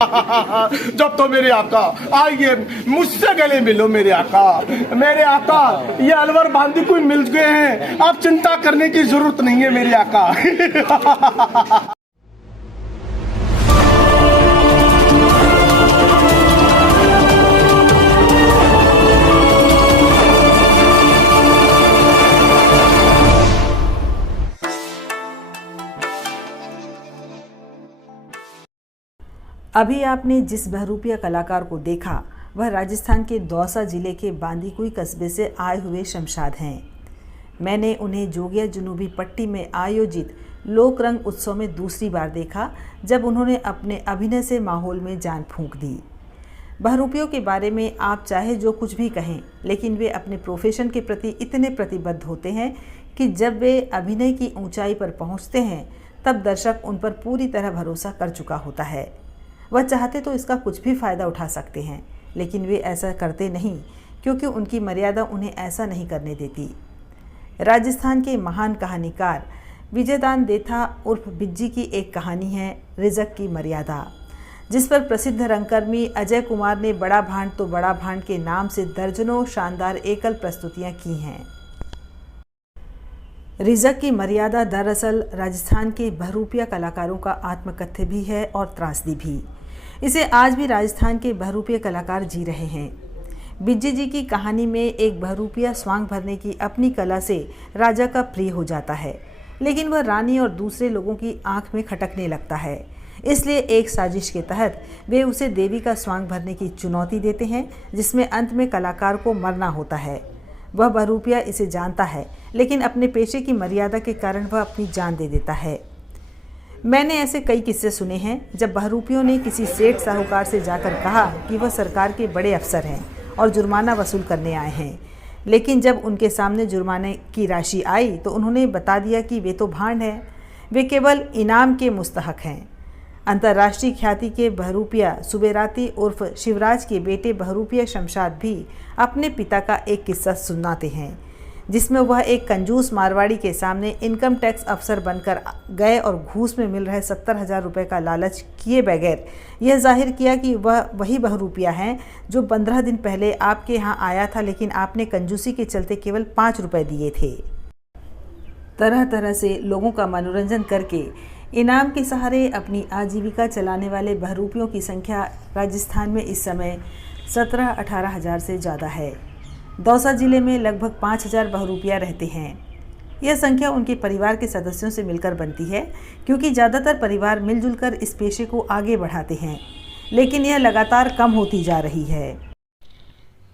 जब तो मेरे आका आइए मुझसे गले मिलो मेरे आका। मेरे आका ये अलवर बांदी कोई मिल गए हैं, आप चिंता करने की जरूरत नहीं है मेरे आका। अभी आपने जिस बहरूपिया कलाकार को देखा वह राजस्थान के दौसा जिले के बांदीकुई कस्बे से आए हुए शमशाद हैं। मैंने उन्हें जोगिया जुनूबी पट्टी में आयोजित लोक रंग उत्सव में दूसरी बार देखा, जब उन्होंने अपने अभिनय से माहौल में जान फूंक दी। बहरूपियों के बारे में आप चाहे जो कुछ भी कहें, लेकिन वे अपने प्रोफेशन के प्रति इतने प्रतिबद्ध होते हैं कि जब वे अभिनय की ऊंचाई पर पहुंचते हैं तब दर्शक उन पर पूरी तरह भरोसा कर चुका होता है। वह चाहते तो इसका कुछ भी फ़ायदा उठा सकते हैं, लेकिन वे ऐसा करते नहीं, क्योंकि उनकी मर्यादा उन्हें ऐसा नहीं करने देती। राजस्थान के महान कहानीकार विजयदान देथा उर्फ बिज्जी की एक कहानी है रिजक की मर्यादा, जिस पर प्रसिद्ध रंगकर्मी अजय कुमार ने बड़ा भांड तो बड़ा भांड के नाम से दर्जनों शानदार एकल प्रस्तुतियां की हैं। रिजक की मर्यादा दरअसल राजस्थान के बहरूपिया कलाकारों का आत्मकथ्य भी है और त्रासदी भी। इसे आज भी राजस्थान के बहरूपिया कलाकार जी रहे हैं। बिज्जी जी की कहानी में एक बहरूपिया स्वांग भरने की अपनी कला से राजा का प्रिय हो जाता है, लेकिन वह रानी और दूसरे लोगों की आंख में खटकने लगता है। इसलिए एक साजिश के तहत वे उसे देवी का स्वांग भरने की चुनौती देते हैं, जिसमें अंत में कलाकार को मरना होता है। वह बहरूपिया इसे जानता है, लेकिन अपने पेशे की मर्यादा के कारण वह अपनी जान दे देता है। मैंने ऐसे कई किस्से सुने हैं जब बहरूपियों ने किसी सेठ साहूकार से जाकर कहा कि वह सरकार के बड़े अफसर हैं और जुर्माना वसूल करने आए हैं, लेकिन जब उनके सामने जुर्माने की राशि आई तो उन्होंने बता दिया कि वे तो भांड हैं, वे केवल इनाम के मुस्तहक हैं। अंतर्राष्ट्रीय ख्याति के बहरूपिया सुबेराती उर्फ शिवराज के बेटे बहरूपिया शमशाद भी अपने पिता का एक किस्सा सुनाते हैं, जिसमें वह एक कंजूस मारवाड़ी के सामने इनकम टैक्स अफसर बनकर गए और घूस में मिल रहे 70,000 रुपये का लालच किए बगैर यह जाहिर किया कि वह वही बहरूपिया हैं जो 15 दिन पहले आपके यहाँ आया था, लेकिन आपने कंजूसी के चलते केवल 5 रुपये दिए थे। तरह तरह से लोगों का मनोरंजन करके इनाम के सहारे अपनी आजीविका चलाने वाले बहरूपियों की संख्या राजस्थान में इस समय 17-18 हज़ार से ज़्यादा है। दौसा जिले में लगभग 5,000 बहरूपिया रहते हैं। यह संख्या उनके परिवार के सदस्यों से मिलकर बनती है, क्योंकि ज़्यादातर परिवार मिलजुल कर इस पेशे को आगे बढ़ाते हैं, लेकिन यह लगातार कम होती जा रही है,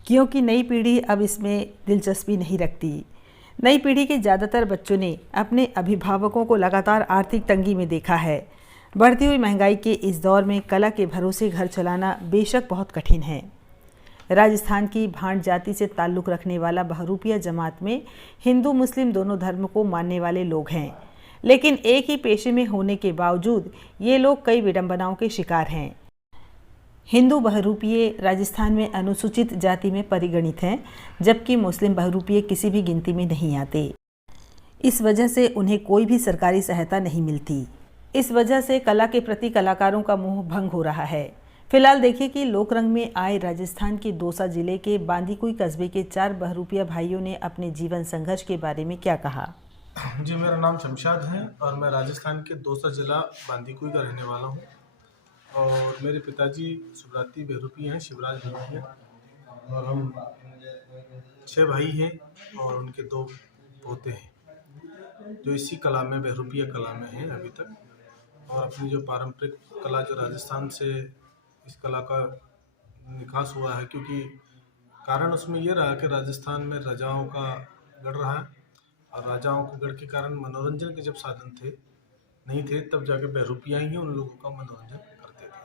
क्योंकि नई पीढ़ी अब इसमें दिलचस्पी नहीं रखती। नई पीढ़ी के ज़्यादातर बच्चों ने अपने अभिभावकों को लगातार आर्थिक तंगी में देखा है। बढ़ती हुई महंगाई के इस दौर में कला के भरोसे घर चलाना बेशक बहुत कठिन है। राजस्थान की भांड जाति से ताल्लुक़ रखने वाला बहरूपिया जमात में हिंदू मुस्लिम दोनों धर्म को मानने वाले लोग हैं, लेकिन एक ही पेशे में होने के बावजूद ये लोग कई विडंबनाओं के शिकार हैं। हिंदू बहरूपिये राजस्थान में अनुसूचित जाति में परिगणित हैं, जबकि मुस्लिम बहरूपिये किसी भी गिनती में नहीं आते। इस वजह से उन्हें कोई भी सरकारी सहायता नहीं मिलती। इस वजह से कला के प्रति कलाकारों का मोह भंग हो रहा है। फिलहाल देखिए कि लोक रंग में आए राजस्थान के दौसा जिले के बांदीकुई कस्बे के 4 बहरूपिया भाइयों ने अपने जीवन संघर्ष के बारे में क्या कहा। जी, मेरा नाम शमशाद है और मैं राजस्थान के दौसा जिला बांदीकुई का रहने वाला हूँ। और मेरे पिताजी सुब्राती बहरूपी हैं, शिवराज बहरूपी हैं, और हम 6 भाई हैं और उनके 2 पोते हैं जो इसी कला में, बहरूपिया कला में हैं अभी तक। और अपनी जो पारंपरिक कला जो राजस्थान से इस कला का निकास हुआ है, क्योंकि कारण उसमें ये रहा कि राजस्थान में राजाओं का गढ़ रहा है, और राजाओं के गढ़ के कारण मनोरंजन के जब साधन नहीं थे, तब जाके बहरूपिया ही उन लोगों का मनोरंजन करते थे।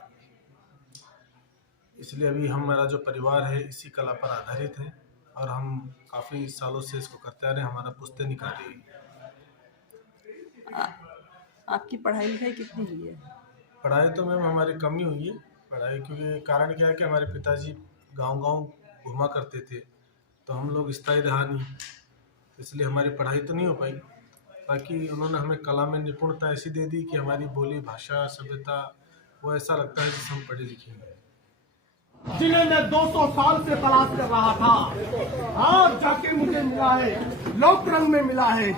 इसलिए अभी हमारा जो परिवार है इसी कला पर आधारित है और हम काफ़ी सालों से इसको करते आ रहे हैं। हमारा पुश्ते निकाली है। आपकी पढ़ाई लिखाई कितनी हुई है? पढ़ाई तो मैम हमारी कम ही हुई है पढ़ाई, क्योंकि कारण क्या है कि हमारे पिताजी गांव-गांव घुमा करते थे, तो हम लोग स्थायी रहा नहीं, इसलिए हमारी पढ़ाई तो नहीं हो पाई। बाकी उन्होंने हमें कला में निपुणता ऐसी दे दी कि हमारी बोली भाषा सभ्यता वो ऐसा लगता है जैसे हम पढ़े लिखे हैं। जिन्हें मैं 200 साल से तलाश कर रहा था, आज जाके मुझे मिला है, लोक रंग में मिला है।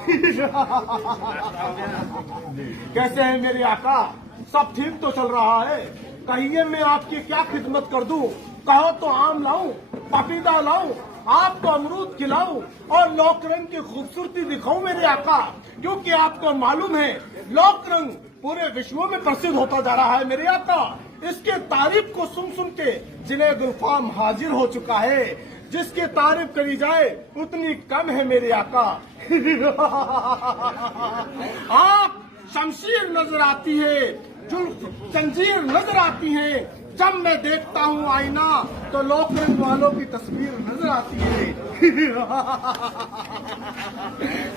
कैसे है मेरे आका, सब ठीक तो चल रहा है? कहिए मैं आपकी क्या खिदमत कर दूं? कहो तो आम लाऊं, पपीता लाऊं, आपको अमरूद खिलाऊं और लोक रंग की खूबसूरती दिखाऊं मेरे आका, क्योंकि आपको मालूम है लोक रंग पूरे विश्व में प्रसिद्ध होता जा रहा है मेरे आका। इसके तारीफ को सुन सुन के जिले गुलफाम हाजिर हो चुका है। जिसकी तारीफ करी जाए उतनी कम है मेरे आका। आप शमशीर नजर आती है, जुल्फ जंजीर नजर आती है, जब मैं देखता हूँ आईना तो लोक रंग वालों की तस्वीर नजर आती है।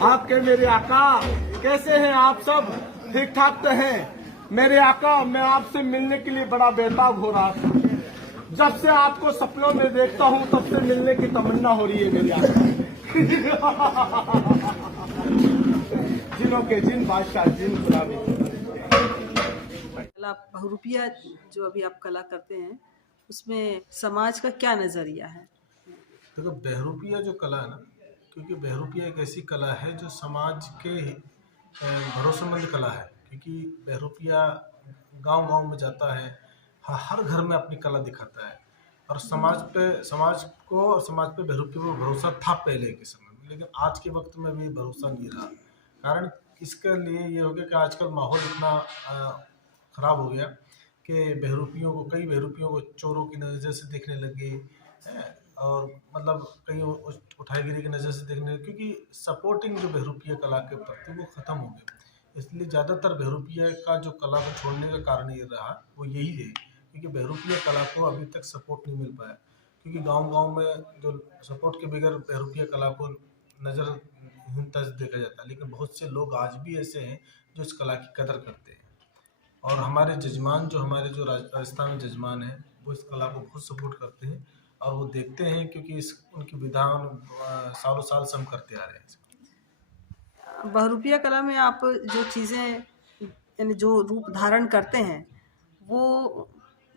आपके मेरे आका कैसे हैं आप सब? ठीक ठाक तो हैं मेरे आका। मैं आपसे मिलने के लिए बड़ा बेताब हो रहा था। जब से आपको सपनों में देखता हूँ तब से मिलने की तमन्ना हो रही है मेरे आका। जिनों के जिन बादशाह जिन गुलाबी। कला बहुरूपिया जो अभी आप कला करते हैं उसमें समाज का क्या नज़रिया है? देखो, बहरूपिया जो कला है ना, क्योंकि बहरूपिया एक ऐसी कला है जो समाज के भरोसेमंद कला है। क्योंकि बहरूपिया गांव-गांव में जाता है, हर घर में अपनी कला दिखाता है और समाज को और समाज पे बहरूपिया को भरोसा था पहले के समय में, लेकिन आज के वक्त में भी भरोसा नहीं रहा। कारण इसके लिए ये हो गया कि आजकल माहौल इतना ख़राब हो गया कि कई बहरूपियों को चोरों की नज़र से देखने लगे हैं और मतलब कहीं उठाईगिरी की नज़र से देखने लगे, क्योंकि सपोर्टिंग जो बहरूपिया कला के प्रति वो ख़त्म हो गया। इसलिए ज़्यादातर बहरूपिया का जो कला को छोड़ने का कारण ये रहा, वो यही है क्योंकि बहरूपिया कला को अभी तक सपोर्ट नहीं मिल पाया। क्योंकि गांव-गांव में जो सपोर्ट के बगैर बहरूपिया कला को नज़रहीनता से देखा जाता है, लेकिन बहुत से लोग आज भी ऐसे हैं जो इस कला की कदर करते हैं। और हमारे जो राजस्थान में जजमान हैं, वो इस कला को बहुत सपोर्ट करते हैं और वो देखते हैं, क्योंकि उनकी विधान सालों साल से हम करते आ रहे हैं। बहुरूपिया कला में आप जो चीज़ें यानी जो रूप धारण करते हैं वो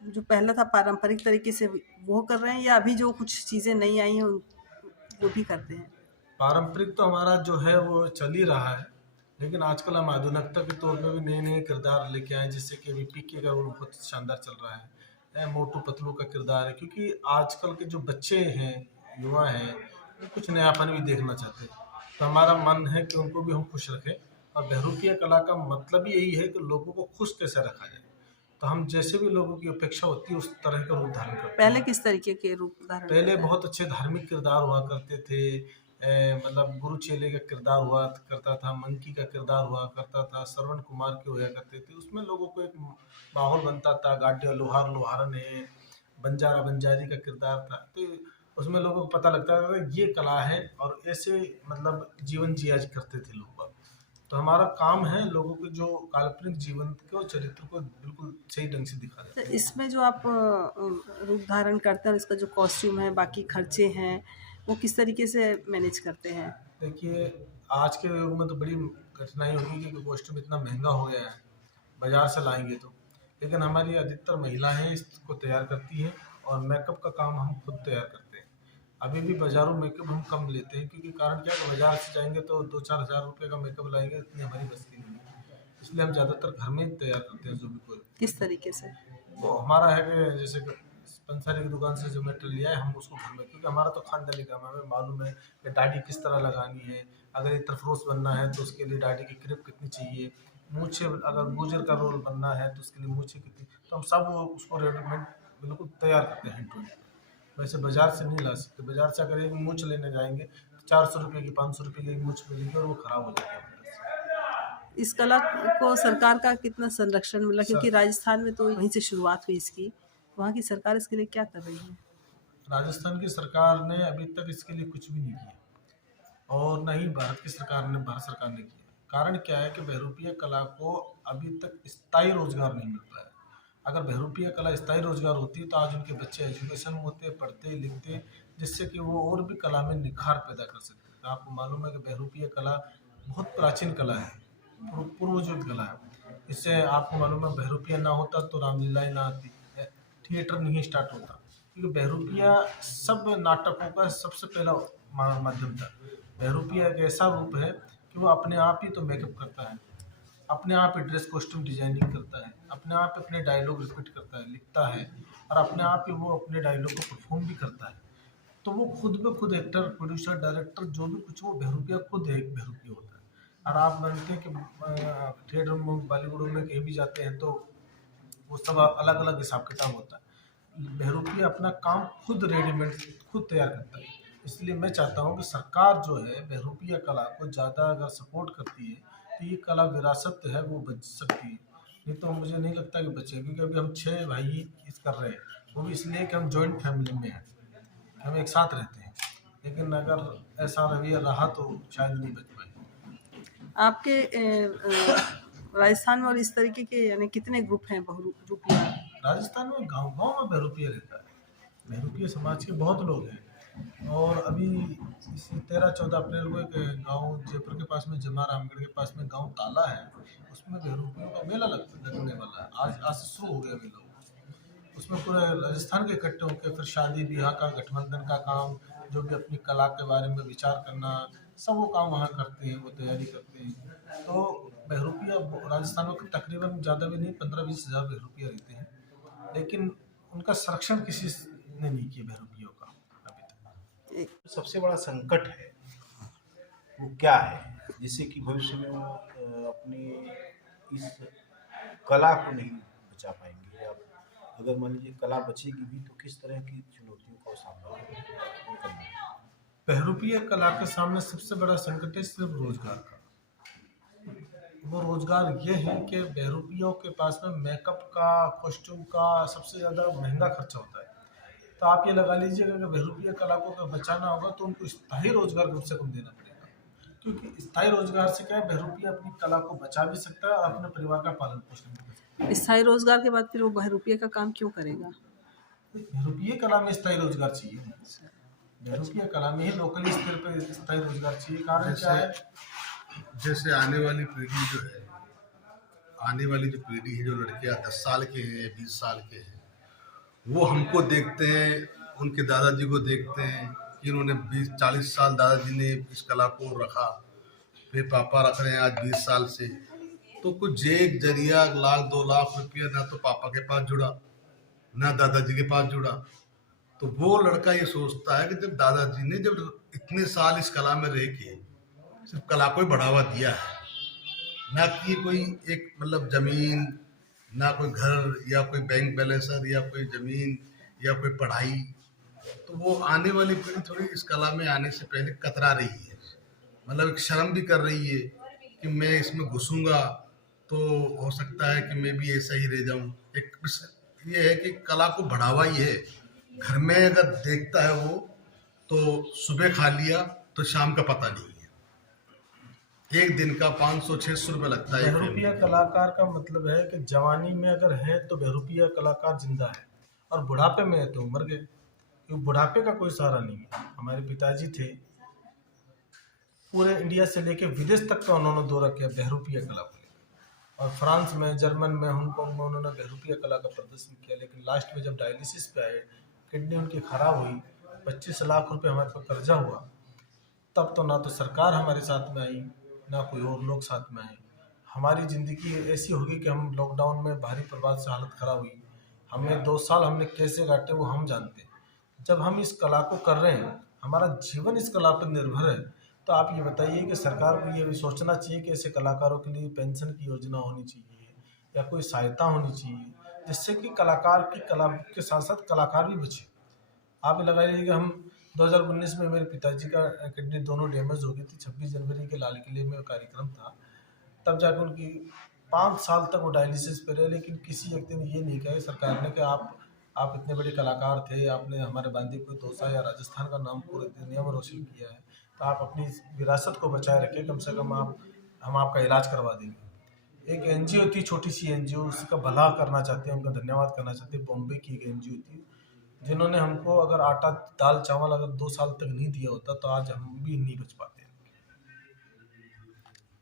जो पहला था पारंपरिक तरीके से वो कर रहे हैं या अभी जो कुछ चीज़ें नई आई हैं वो भी करते हैं? पारंपरिक तो हमारा जो है वो चल ही रहा है, लेकिन आजकल हम आधुनिकता के तौर पे भी नए नए किरदार लेके आए, जिससे कि अभी पीके का रोल बहुत शानदार चल रहा है, मोटू पतलू का किरदार है। क्योंकि आजकल के जो बच्चे हैं, युवा हैं, वो कुछ नयापन भी देखना चाहते हैं, तो हमारा मन है कि उनको भी हम खुश रखें। और बहरूपिया कला का मतलब यही है कि लोगों को खुश कैसे रखा जाए, तो हम जैसे भी लोगों की अपेक्षा होती है उस तरह का रूप धारण करते हैं। पहले किस तरीके के रूप धारण पहले करते हैं? बहुत अच्छे धार्मिक किरदार हुआ करते थे, मतलब गुरु चेले का किरदार हुआ करता था, मंकी का किरदार हुआ करता था, श्रवण कुमार के हुआ करते थे। उसमें लोगों को एक माहौल बनता था, गाड्य लोहार लोहारन है, बंजारा बंजारी का किरदार था, तो उसमें लोगों को पता लगता था कि ये कला है और ऐसे मतलब जीवन जिया करते थे लोग। तो हमारा काम है लोगों के जो काल्पनिक जीवन के और चरित्र को बिल्कुल सही ढंग से दिखा तो देते हैं। इसमें जो आप रूप धारण करते हैं और इसका जो कॉस्ट्यूम है, बाकी खर्चे हैं, वो किस तरीके से मैनेज करते हैं? देखिए, आज के युग में तो बड़ी कठिनाई होगी क्योंकि कॉस्ट्यूम इतना महंगा हो गया है, बाजार से लाएंगे तो। लेकिन हमारी अधिकतर महिलाएं इसको तैयार करती हैं और मेकअप का काम हम खुद तैयार करते हैं। अभी भी बाजारों मेकअप हम कम लेते हैं, क्योंकि कारण क्या है, बाजार से जाएंगे तो 2-4 हज़ार रुपये का मेकअप लाएंगे, इतनी हमारी बस की नहीं है। इसलिए हम ज़्यादातर घर में ही तैयार करते हैं जो भी कोई। किस तरीके से? वो हमारा है कि जैसे कि पंसारी की दुकान से जो मेटेरियल लिया है, हम उसको घर में, क्योंकि हमारा तो खानदानी काम है, हमें मालूम है कि दाढ़ी किस तरह लगानी है, अगर एक तरफ रोज बनना है तो उसके लिए दाढ़ी की क्रिप कितनी चाहिए, मूछे अगर गुजर का रोल बनना है तो उसके लिए मूछे कितनी, तो हम सब उसको रेडीमेड बिल्कुल तैयार करते हैं हैंड। वैसे बाजार से नहीं ला सकते। बाजार से अगर एक मूछ लेने जाएंगे तो 400 रुपये की 500 रुपये की एक मूछ मिलेगी और वो ख़राब हो जाती है। इस कला को सरकार का कितना संरक्षण मिला? क्योंकि राजस्थान में तो वहीं से शुरुआत हुई इसकी, वहाँ की सरकार इसके लिए क्या कर रही है? राजस्थान की सरकार ने अभी तक इसके लिए कुछ भी नहीं किया और न ही भारत सरकार ने किया। कारण क्या है कि बहरूपिया कला को अभी तक स्थायी रोजगार नहीं मिल पाया। अगर बहरूपिया कला स्थायी रोजगार होती तो आज उनके बच्चे एजुकेशन में होते, पढ़ते लिखते, जिससे कि वो और भी कला में निखार पैदा कर सकते। आपको मालूम है कि बहरूपिया कला बहुत प्राचीन कला है, पूर्वजों की कला है। इससे आपको मालूम है बहरूपिया ना होता तो रामलीला ही ना आती, थिएटर नहीं स्टार्ट होता, क्योंकि बहरूपिया सब नाटकों का सबसे पहला माध्यम था। बहरूपिया एक ऐसा रूप है कि वो अपने आप ही तो मेकअप करता है, अपने आप ही ड्रेस कॉस्ट्यूम डिजाइनिंग करता है, अपने आप ही अपने डायलॉग रिपीट करता है, लिखता है, और अपने आप ही वो अपने डायलॉग को परफॉर्म भी करता है। तो वो खुद में खुद एक्टर, प्रोड्यूसर, डायरेक्टर जो भी कुछ, वो बहरूपिया खुद एक बहरूपिया होता है। और आप मानते हैं कि थिएटर में, बॉलीवुड में कहीं भी जाते हैं तो वो सब अलग अलग हिसाब किताब होता है। बहरूपिया अपना काम खुद रेडीमेड खुद तैयार करता है। इसलिए मैं चाहता हूँ कि सरकार जो है बहरूपिया कला को ज़्यादा अगर सपोर्ट करती है तो ये कला विरासत है वो बच सकती है। नहीं तो मुझे नहीं लगता कि बचे, क्योंकि अभी हम 6 भाई इस कर रहे हैं, वो भी इसलिए कि हम जॉइंट फैमिली में हैं, हम एक साथ रहते हैं। लेकिन अगर ऐसा रवैया रहा तो शायद नहीं बच पाए। आपके राजस्थान में और इस तरीके के यानी कितने ग्रुप हैं बहरूपिया? राजस्थान में गांव गांव में बहरूपिया रहता है। बहरूपिया समाज के बहुत लोग हैं। और अभी इसी 13-14 अप्रैल को एक गांव जयपुर के पास में, जमा रामगढ़ के पास में गांव ताला है, उसमें बहरूपियों का मेला लगने वाला है। आज से शुरू हो गया मेला। उसमें पूरे राजस्थान के इकट्ठे होकर फिर शादी ब्याह का, गठबंधन का काम, जो भी अपनी कला के बारे में विचार करना, सब वो काम वहाँ करते हैं, वो तैयारी करते हैं। तो बहरूपिया राजस्थान में तकरीबन ज़्यादा भी नहीं, 15-20 हज़ार बहरूपिया रहते हैं, लेकिन उनका संरक्षण किसी ने नहीं किया बहरूपियों का अभी तक। सबसे बड़ा संकट है वो क्या है, जिससे कि भविष्य में वो अपनी इस कला को नहीं बचा पाएंगे, या अगर मान लीजिए कला बचेगी भी तो किस तरह की चुनौतियों का सामना करना है? बहरूपिया कला के सामने सबसे बड़ा संकट है सिर्फ रोजगार का। वो रोजगार ये है कि बहरूपियों के पास में मेकअप का, कॉस्ट्यूम का सबसे ज़्यादा महंगा खर्चा होता है। तो आप ये लगा लीजिए कि बहरूपिया कला को अगर बचाना होगा तो उनको स्थायी रोजगार कम से कम देना पड़ेगा, क्योंकि स्थायी रोजगार से क्या है, बहरूपिया अपनी कला को बचा भी सकता है और अपने परिवार का पालन पोषण भी कर सकता है। स्थायी रोजगार के बाद फिर वो बहरूपिया का काम क्यों करेगा? बहरूपिया कला में स्थायी रोजगार चाहिए, बहरूपिया कला में ही लोकली स्तर पर स्थायी रोजगार चाहिए। कारण क्या है, जैसे आने वाली पीढ़ी जो है, आने वाली जो पीढ़ी है, जो लड़कियां 10 साल के हैं, 20 साल के हैं, वो हमको देखते हैं, उनके दादाजी को देखते हैं कि इन्होंने 20-40 साल दादाजी ने इस कला को रखा, फिर पापा रख रहे हैं आज 20 साल से। तो कुछ एक जरिया 1-2 लाख रुपया ना तो पापा के पास जुड़ा, ना दादाजी के पास जुड़ा। तो वो लड़का ये सोचता है कि जब दादाजी ने जब इतने साल इस कला में रह के सिर्फ कला को ही बढ़ावा दिया है, ना कि कोई एक मतलब जमीन, ना कोई घर या कोई बैंक बैलेंसर या कोई जमीन या कोई पढ़ाई, तो वो आने वाली पीढ़ी थोड़ी इस कला में आने से पहले कतरा रही है, मतलब एक शर्म भी कर रही है कि मैं इसमें घुसूंगा तो हो सकता है कि मैं भी ऐसा ही रह जाऊं। एक ये है कि कला को बढ़ावा ही है। घर में अगर देखता है वो, तो सुबह खा लिया तो शाम का पता नहीं है, एक दिन का 500-600 रुपये लगता है। बहरूपिया कलाकार का मतलब है कि जवानी में अगर है तो बहरूपिया कलाकार जिंदा है, और बुढ़ापे में है तो मर गए, क्योंकि बुढ़ापे का कोई सहारा नहीं है। हमारे पिताजी थे, पूरे इंडिया से लेके विदेश तक का उन्होंने दौरा किया बहरूपिया कला को लेकर, और फ्रांस में, जर्मन में, हांगकॉन्ग में उन्होंने बहरूपिया कला का प्रदर्शन किया। लेकिन लास्ट में जब डायलिसिस पे आए, किडनी उनकी खराब हुई, 25 लाख रुपए हमारे पर कर्जा हुआ, तब तो ना तो सरकार हमारे साथ में आई, ना कोई और लोग साथ में आए। हमारी ज़िंदगी ऐसी होगी कि हम लॉकडाउन में भारी प्रभाव से हालत ख़राब हुई, हमने 2 साल हमने कैसे काटे वो हम जानते हैं। जब हम इस कला को कर रहे हैं, हमारा जीवन इस कला पर निर्भर है, तो आप ये बताइए कि सरकार को ये भी सोचना चाहिए कि ऐसे कलाकारों के लिए पेंशन की योजना होनी चाहिए या कोई सहायता होनी चाहिए, जिससे कि कलाकार की कला के साथ साथ कलाकार भी बचे। आप ये लगा लीजिए कि हम 2019 में मेरे पिताजी का किडनी दोनों डैमेज हो गई थी। 26 जनवरी के लाल किले में कार्यक्रम था, तब जाकर उनकी 5 साल तक वो डायलिसिस पे रहे। लेकिन किसी व्यक्ति ने ये नहीं कहा कि सरकार ने कि आप इतने बड़े कलाकार थे, आपने हमारे बांदीकुई दौसा या राजस्थान का नाम पूरे दुनिया में रोशन किया है, तो आप अपनी विरासत को बचाए रखें, कम से कम हम आपका इलाज करवा देंगे। एक NGO थी, छोटी सी NGO, उसका भला करना चाहते हैं, उनका धन्यवाद करना चाहते हैं। बॉम्बे की एक NGO थी, जिन्होंने हमको अगर आटा दाल चावल अगर 2 साल तक नहीं दिया होता तो आज हम भी नहीं बच पाते।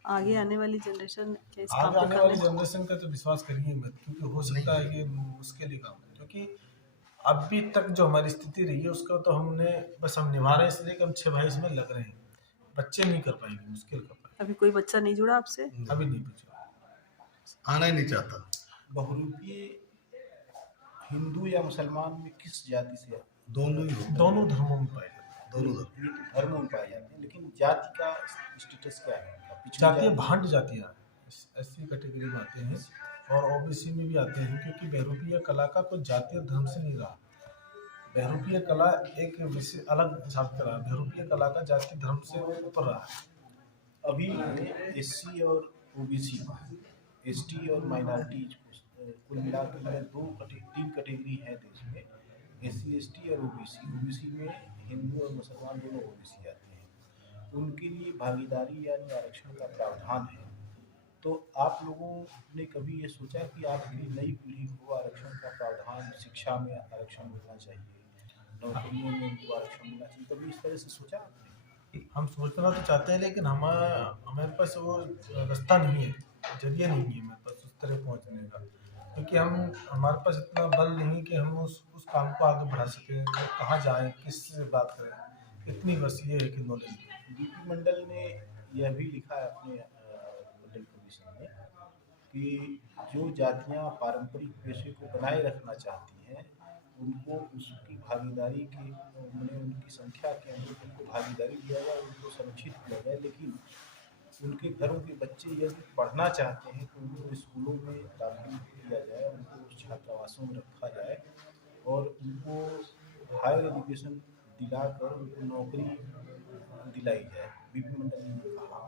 आगे आने वाली जनरेशन क्या इस आगे काम आने को वाली करने जनरेशन का तो विश्वास करिए मत, क्योंकि हो सकता है कि मुश्किल ही काम है। क्योंकि अभी तक जो हमारी स्थिति रही है उसका तो हमने बस हम निभा रहे हैं, इसलिए कि हम 6 भाई इसमें लग रहे हैं। बच्चे नहीं कर पाएंगे, मुश्किल कर पाएंगे। अभी कोई बच्चा नहीं जुड़ा आपसे? अभी नहीं बचा। आना ही नहीं चाहता। बहुरूपीय हिंदू या मुसलमान में किस जाति से दोनों ही होते दोनों धर्मों में पाए जाते हैं। दोनों धर्म। ये तो धर्मों में पाए जाते हैं, लेकिन जाति का स्टेटस क्या है उनका? पिछड़ी जातीय जाति- भांड जातियाँ ऐसी कैटेगरी में आते हैं और ओबीसी में भी आते हैं, क्योंकि बहरूपीय कला का कोई जातीय धर्म से नहीं रहा। बहरूपीय कला एक विशेष अलग हिसाब से रहा। बहरूपीय कला का जातीय धर्म से ऊपर रहा है। अभी एससी और ओबीसी, एसटी और माइनॉरिटीज कुल मिला के 3 कैटेगरी है देश में, एससी एसटी और ओबीसी। ओबीसी में हिंदू और मुसलमान दोनों ओबीसी आते हैं। उनके लिए भागीदारी यानी आरक्षण का प्रावधान है। तो आप लोगों ने कभी ये सोचा कि आपकी नई पीढ़ी को आरक्षण का प्रावधान, शिक्षा में आरक्षण मिलना चाहिए, नौकरियों में उनको आरक्षण मिलना चाहिए, कभी इस तरह से सोचा आपने? हम सोचना तो चाहते हैं, लेकिन हमारे पास वो रास्ता नहीं है, जरिए नहीं है हमारे पास उस तरह पहुंचने का। क्योंकि हमारे पास इतना बल नहीं कि हम उस काम को आगे बढ़ा सकें। तो कहाँ जाएं, किससे बात करें, इतनी बस ये है कि नॉलेज। बीपी मंडल ने यह भी लिखा है अपने मंडल कमीशन में कि जो जातियां पारंपरिक पेशे को बनाए रखना चाहती हैं उनको उसकी भागीदारी के उनकी संख्या के अनुरूप उनको भागीदारी दिया जाए, उनको संरक्षित किया जाए। लेकिन उनके घरों के बच्चे यदि पढ़ना चाहते हैं तो उनको स्कूलों में दाखिल किया जाए, उनको छात्रावासों में रखा जाए और उनको हायर एजुकेशन दिलाकर उनको नौकरी दिलाई जाए। बीपी मंडल ने कहा।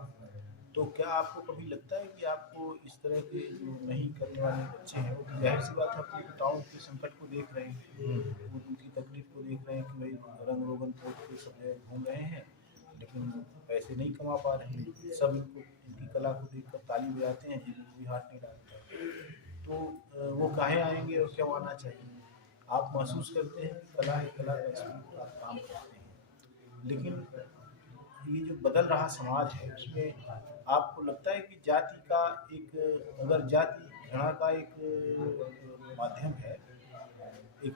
तो क्या आपको कभी लगता है कि आपको इस तरह के जो नहीं करने वाले बच्चे हैं, वो जाहिर सी बात है अपने पिताओं के संकट को देख रहे हैं, वो उनकी तकलीफ को देख रहे हैं कि भाई रंग रोगन पोत के सब जगह घूम रहे हैं लेकिन पैसे नहीं कमा पा रहे हैं। सब इनकी कला को देखकर ताली बजाते हैं, जिनको कोई हाथ नहीं डालता। तो वो काहे आएंगे और क्यों आना चाहिए? आप महसूस करते हैं कि कला है, कला का स्कूल आप काम करते हैं, लेकिन ये जो बदल रहा समाज है उसमें आपको लगता है कि जाति का एक, अगर जाति घृणा का एक माध्यम है, एक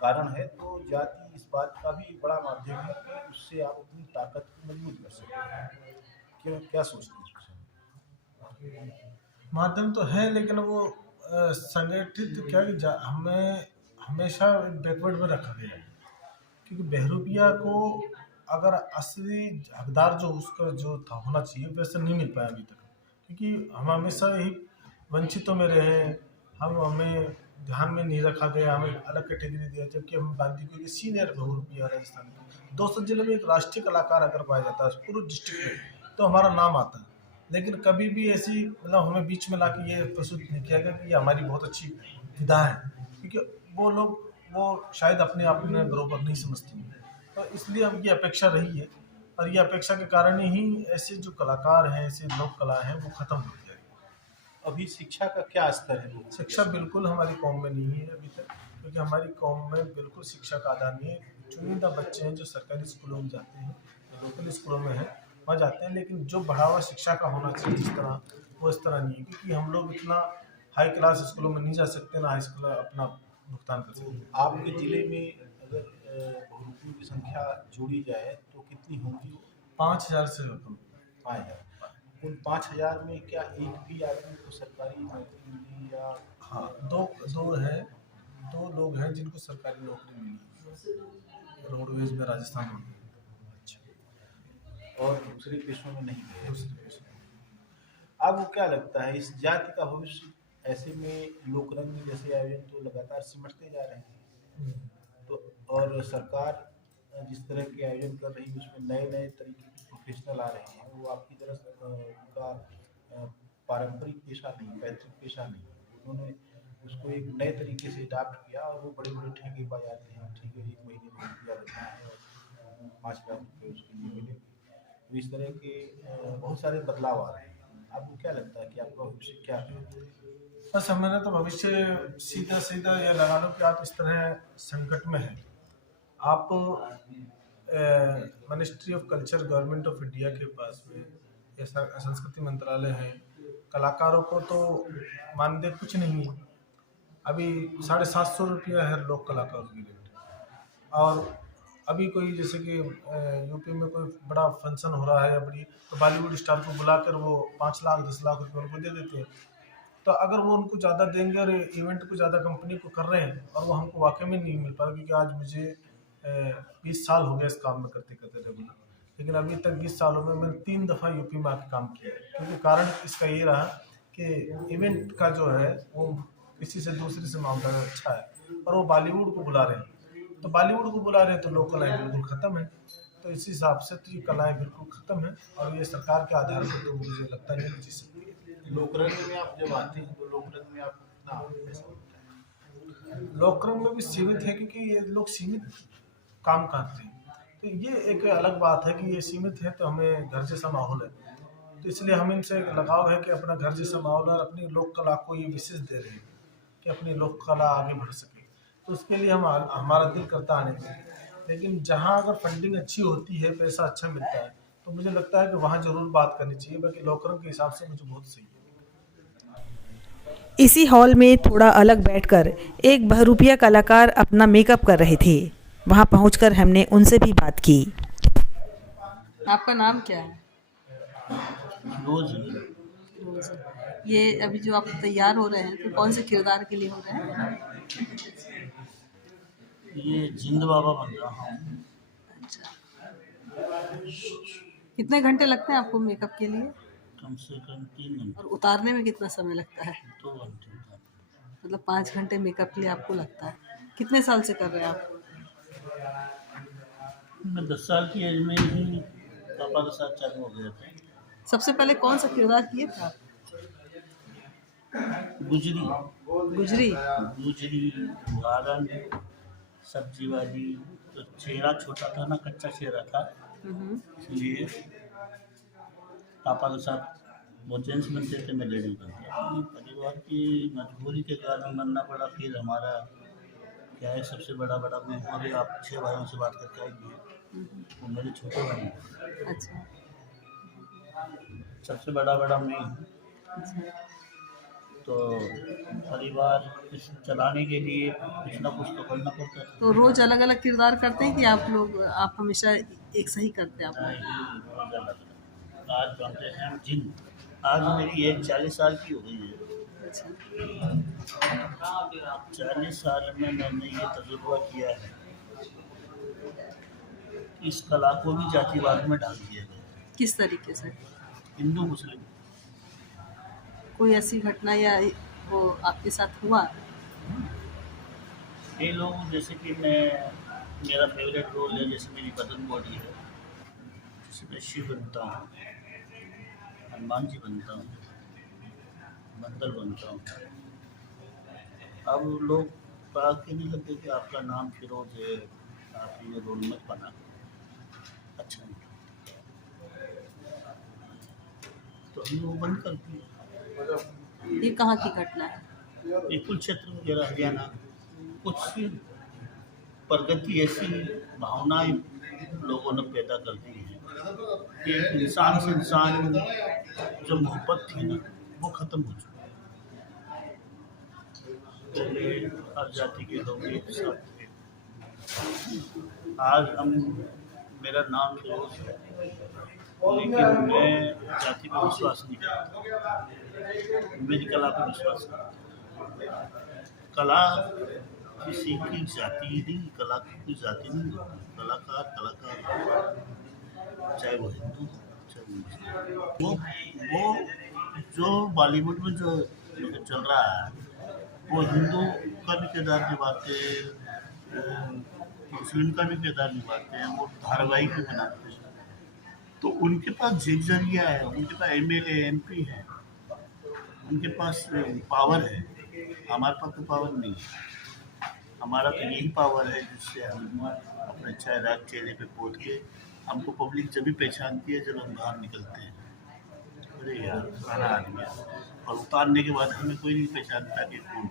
कारण है, तो जाति इस बात का भी एक बड़ा माध्यम है कि उससे आप अपनी ताकत को मजबूत कर सकते हैं। क्या सोचते हैं? माध्यम तो है, लेकिन वो संगठित क्या हमें हमेशा बैकवर्ड में रखा गया है। क्योंकि बहरूपिया को अगर असली हकदार जो उसका जो था होना चाहिए वैसे नहीं मिल पाया अभी तक। क्योंकि हम हमेशा ही वंचितों में रहे, हमें ध्यान में नहीं रखा गया, हमें अलग कैटेगरी दिया। जबकि हम बांदीकुई के सीनियर बहरूपिया राजस्थान के 200 जिले में एक राष्ट्रीय कलाकार अगर पाया जाता है पूरे डिस्ट्रिक्ट में तो हमारा नाम आता है। लेकिन कभी भी ऐसी मतलब हमें बीच में ला के ये प्रस्तुत नहीं किया गया कि ये हमारी बहुत अच्छी विधा है, क्योंकि वो लोग वो शायद अपने आप में बरोबर नहीं समझते हैं। तो इसलिए अब ये अपेक्षा रही है और ये अपेक्षा के कारण ही ऐसे जो कलाकार हैं, ऐसे लोक कला हैं वो खत्म हो जाएगी। अभी शिक्षा का क्या स्तर है? शिक्षा बिल्कुल हमारी कौम में नहीं है अभी तक, क्योंकि हमारी कौम में बिल्कुल शिक्षा का आधार नहीं है। चुनिंदा बच्चे हैं जो सरकारी स्कूलों में जाते हैं, लोकल स्कूलों में हैं वहाँ जाते हैं, लेकिन जो बढ़ावा शिक्षा का होना चाहिए जिस तरह वो इस तरह नहीं है। क्योंकि हम लोग इतना हाई क्लास स्कूलों में नहीं जा सकते, ना हाई स्कूल अपना भुगतान कर सकते। आपके ज़िले में अगर बहुरूपियों की संख्या जोड़ी जाए तो कितनी होगी? 5000 से कम। 5000। उन 5000 में क्या एक भी आदमी को सरकारी नौकरी मिली या? हाँ, दो लोग हैं जिनको सरकारी नौकरी मिली रोडवेज में, राजस्थान में। और दूसरे पेशों में नहीं गए। दूसरे पेशों में। आपको क्या लगता है इस जाति का भविष्य? ऐसे में लोक रंग जैसे आयोजन तो लगातार सिमटते जा रहे हैं, तो और सरकार जिस तरह के आयोजन कर रही है उसमें नए नए तरीके के प्रोफेशनल आ रहे हैं। वो आपकी तरह उनका पारंपरिक पेशा नहीं, पैतृक पेशा नहीं, उन्होंने उसको एक नए तरीके से अडाप्ट किया और वो बड़े बड़े ठेके पा जाते हैं। ठीक है, 1 महीने में रुपया लगना है और 5 लाख रुपये उसके लिए मिलेंगे। तो इस तरह के बहुत सारे बदलाव आ रहे हैं। आपको क्या लगता है कि आपका भविष्य क्या है? बस हमारा तो भविष्य सीधा सीधा ये लगा लो कि आप इस तरह संकट में हैं। आप ministry of culture government of India के पास में ऐसा संस्कृति मंत्रालय है, कलाकारों को तो मानदेय कुछ नहीं है। अभी 750 रुपया है लोक कलाकारों की रेट। और अभी कोई जैसे कि यूपी में कोई बड़ा फंक्शन हो रहा है या बड़ी, तो बॉलीवुड स्टार को बुलाकर वो 5 लाख 10 लाख रुपये उनको दे देते हैं। तो अगर वो उनको ज़्यादा देंगे और इवेंट को ज़्यादा कंपनी को कर रहे हैं और वो हमको वाकई में नहीं मिल पा रहा, क्योंकि आज मुझे 20 साल हो गए इस काम में करते करते रेगुलर, लेकिन अभी तक 20 सालों में मैंने 3 दफ़ा यूपी में आके काम किया है। क्योंकि कारण इसका ये रहा कि इवेंट का जो है वो किसी से दूसरे से मामला अच्छा है और वो बॉलीवुड को बुला रहे हैं, तो बॉलीवुड को बुला रहे हैं तो लोक कलाएँ बिल्कुल ख़त्म है। तो इस हिसाब से तो ये कलाएँ बिल्कुल ख़त्म है और ये सरकार के आधार पर तो मुझे लगता नहीं कि जी सकती है। लोकरंग में आप जब आते हैं तो लोकरंग में आप कितना पैसा होता है? लोकरंग में भी सीमित है, क्योंकि ये लोग सीमित काम करते हैं। तो ये एक अलग बात है कि ये सीमित है, तो हमें घर जैसा माहौल है, तो इसलिए हम इनसे लगाव है कि अपना घर जैसा माहौल और अपनी लोक कला को ये विशेष दे रहे हैं कि अपनी लोक कला आगे बढ़ सके। तो उसके लिए हमारा दिल करता आने का। लेकिन जहाँ अगर फंडिंग अच्छी होती है, पैसा अच्छा मिलता है, तो मुझे लगता है कि वहाँ ज़रूर बात करनी चाहिए। बाकी लोकरंग के हिसाब से मुझे बहुत सही है। इसी हॉल में थोड़ा अलग बैठकर एक बहरूपिया कलाकार अपना मेकअप कर रहे थे। वहां पहुंचकर हमने उनसे भी बात की। आपका नाम क्या है? रोज रोज़। ये अभी जो आप तैयार हो रहे हैं तो कौन से किरदार के लिए हो रहे हैं? ये जिंद बाबा बन रहा हूँ। अच्छा। कितने घंटे लगते हैं आपको मेकअप के लिए? कम से कम 3 घंटे, और उतारने में कितना समय लगता है? 2 घंटे। मतलब 5 घंटे मेकअप के लिए आपको लगता है। कितने साल से कर रहे हैं आप? मैं 10 साल की एज में ही पापा के साथ चालू हो गया था। सबसे पहले कौन सा किरदार किए थे आप? गुजरी, वारन, सब्जी वाली। तो चेहरा छोटा था ना, कच्चा चेहरा था, इसलिए पापा के साथ वो जेंट्स बनते थे, मैं लेडीज बनता। परिवार की मजबूरी के कारण बनना पड़ा। फिर हमारा क्या है, सबसे बड़ा ग्रुप हो गया। आप 6 भाइयों से बात करके आएंगे, वो मेरे छोटे भाई हैं। अच्छा। सबसे बड़ा मैं हूँ। तो परिवार चलाने के लिए कुछ ना कुछ तो करना पड़ता है। तो रोज अलग अलग किरदार करते हैं कि आप हमेशा एक सही करते हैं? आप आज बनते हैं जिन। आज मेरी एज 40 साल की हो गई है। अच्छा। 40 साल में मैंने ये तजुर्बा किया है, इस कला को भी जातिवाद में डाल दिया गया। किस तरीके से? हिंदू मुस्लिम। कोई ऐसी घटना या वो आपके साथ हुआ? ये लोग जैसे कि मेरा फेवरेट रोल है, जैसे मेरी बदन बॉडी है, जिसमें शिव बनता हूँ, हनुमान जी बनता हूँ, बंदर बनता हूँ। अब लोग बात कहने लगे कि आपका नाम फिरोज है, आप ये रोल मत बना। अच्छा नहीं, तो हम लोग बंद कर दिए। ये कहाँ की घटना है? ये कुरुक्षेत्र वगैरह हरियाणा। कुछ प्रगति ऐसी भावनाएं लोगों ने पैदा कर दी हैं कि इंसान से इंसान जो मोहब्बत थी ना, वो ख़त्म हो चुकी है। पहले हर जाति के लोग एक साथ थे। आज मेरा नाम फिरोज है, लेकिन मैं जाति पर विश्वास नहीं करता। मेरी कला पर विश्वास करता। कला किसी की जाति नहीं, कला की कोई जाति नहीं होती। कलाकार चाहे वो हिंदू हो, चाहे वो मुस्लिम। वो जो बॉलीवुड में जो चल रहा है, वो हिंदू का भी किरदार निभाते हैं, मुस्लिम का भी किरदार निभाते हैं, वो धारावाहिक भी बनाते हैं। तो उनके पास जरिया है, उनके पास MLA MP है, उनके पास पावर है। हमारे पास तो पावर नहीं है। हमारा तो यही पावर है जिससे हम अपने चेहरे पे पोत के हमको पब्लिक जब भी पहचानती है जब हम बाहर निकलते हैं। अरे यार पुराना आदमी है, और उतारने के बाद हमें कोई नहीं पहचानता कि कौन।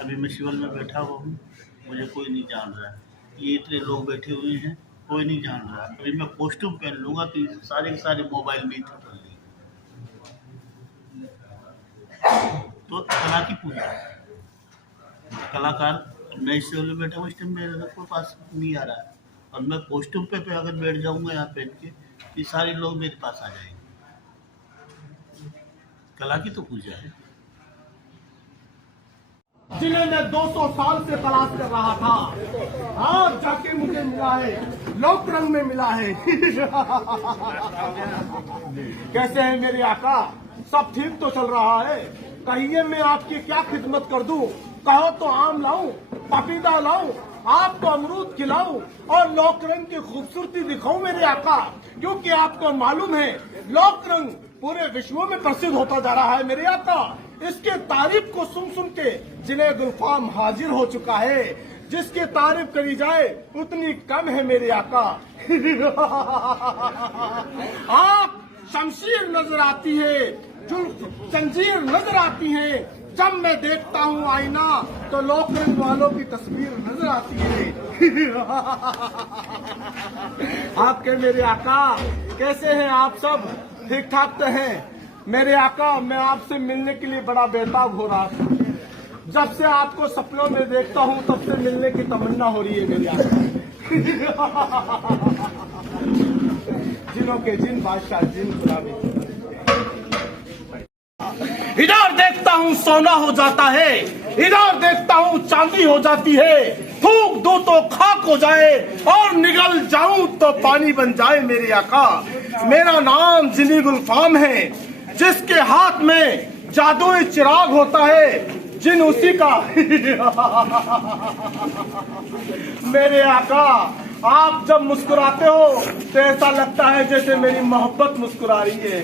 अभी मैं सिविल में बैठा हुआ हूँ, मुझे कोई नहीं जान रहा है। ये इतने लोग बैठे हुए हैं, कोई नहीं जान रहा। अभी मैं कॉस्ट्यूम पहन लूंगा तो सारे के सारे मोबाइल में ही छुपल देंगे। तो कला की पूजा है। कलाकार मैं इससे वाले बैठा हूँ, इस टाइम मेरे को पास नहीं आ रहा है, और मैं कॉस्ट्यूम पे अगर बैठ जाऊंगा यहाँ पहन के, ये सारे लोग मेरे पास आ जाएंगे। कला की तो पूजा है। जिन्हें मैं 200 साल से तलाश कर रहा था, आज जाके मुझे मिला है, लोक रंग में मिला है। कैसे है मेरे आका, सब ठीक तो चल रहा है? कहिए मैं आपकी क्या खिदमत कर दूं? कहो तो आम लाऊं, पपीता लाऊं, आपको अमरूद खिलाऊं और लोक रंग की खूबसूरती दिखाऊं मेरे आका, क्योंकि आपको मालूम है लोक रंग पूरे विश्व में प्रसिद्ध होता जा रहा है मेरे आका। इसके तारीफ को सुन सुन के जिन्हें गुलफाम हाजिर हो चुका है, जिसकी तारीफ करी जाए उतनी कम है मेरे आका। आप शमशीर नजर आती है, जुल्फ जंजीर नजर आती है, जब मैं देखता हूँ आईना तो लोक रंग वालों की तस्वीर नजर आती है। आपके मेरे आका कैसे हैं आप सब? ठीक ठाक तो हैं मेरे आका? मैं आपसे मिलने के लिए बड़ा बेताब हो रहा था। जब से आपको सपनों में देखता हूँ तब से मिलने की तमन्ना हो रही है मेरे आका। जिनों के जिन बादशाह जिन गुलामी। इधर देखता हूँ सोना हो जाता है, इधर देखता हूँ चांदी हो जाती है, थूक दो तो खाक हो जाए और निगल जाऊं तो पानी बन जाए मेरे आका। मेरा नाम जिनी गुलफाम है, जिसके हाथ में जादुई चिराग होता है, जिन उसी का। मेरे आका आप जब मुस्कुराते हो तो ऐसा लगता है जैसे मेरी मोहब्बत मुस्कुरा रही है।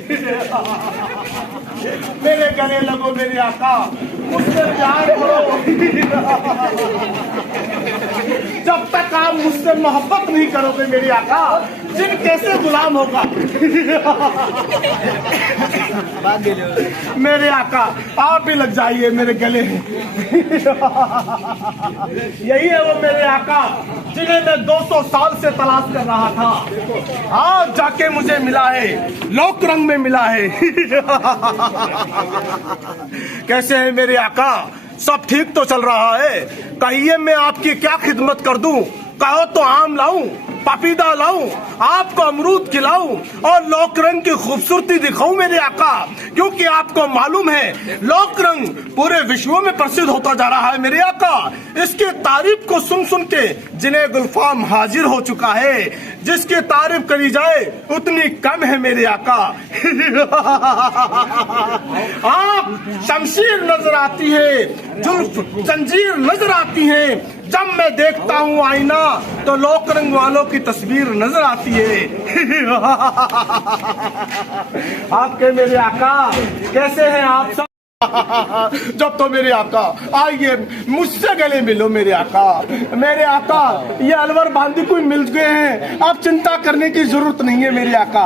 मेरे गले लगो मेरे आका, मुझसे प्यार करो। जब तक आप मुझसे मोहब्बत नहीं करोगे मेरे आका, जिन कैसे गुलाम होगा। मेरे आका आप भी लग जाइए मेरे गले। यही है वो मेरे आका जिन्हें मैं 200 साल से तलाश कर रहा था, आज जाके मुझे मिला है, लोक रंग में मिला है। कैसे है मेरे आका, सब ठीक तो चल रहा है? कहिए मैं आपकी क्या खिदमत कर दूं? कहो तो आम लाऊं, पपीता लाऊं, आपको अमरूद खिलाऊं और लोक रंग की खूबसूरती दिखाऊं मेरे आका, क्योंकि आपको मालूम है लोक रंग पूरे विश्व में प्रसिद्ध होता जा रहा है मेरे आका। इसके तारीफ को सुन सुन के जिन्हें गुलफाम हाजिर हो चुका है, जिसकी तारीफ करी जाए उतनी कम है मेरे आका। आप शमशीर नजर आती है, जुल्फ जंजीर नजर आती है, जब मैं देखता हूँ आईना तो लोक रंग वालों की तस्वीर नजर आती है। आपके मेरे आका कैसे हैं आप सब? जब तो मेरे आका आइए मुझसे गले मिलो मेरे आका। मेरे आका ये अलवर बांदी कोई मिल गए हैं, अब चिंता करने की जरूरत नहीं है मेरे आका।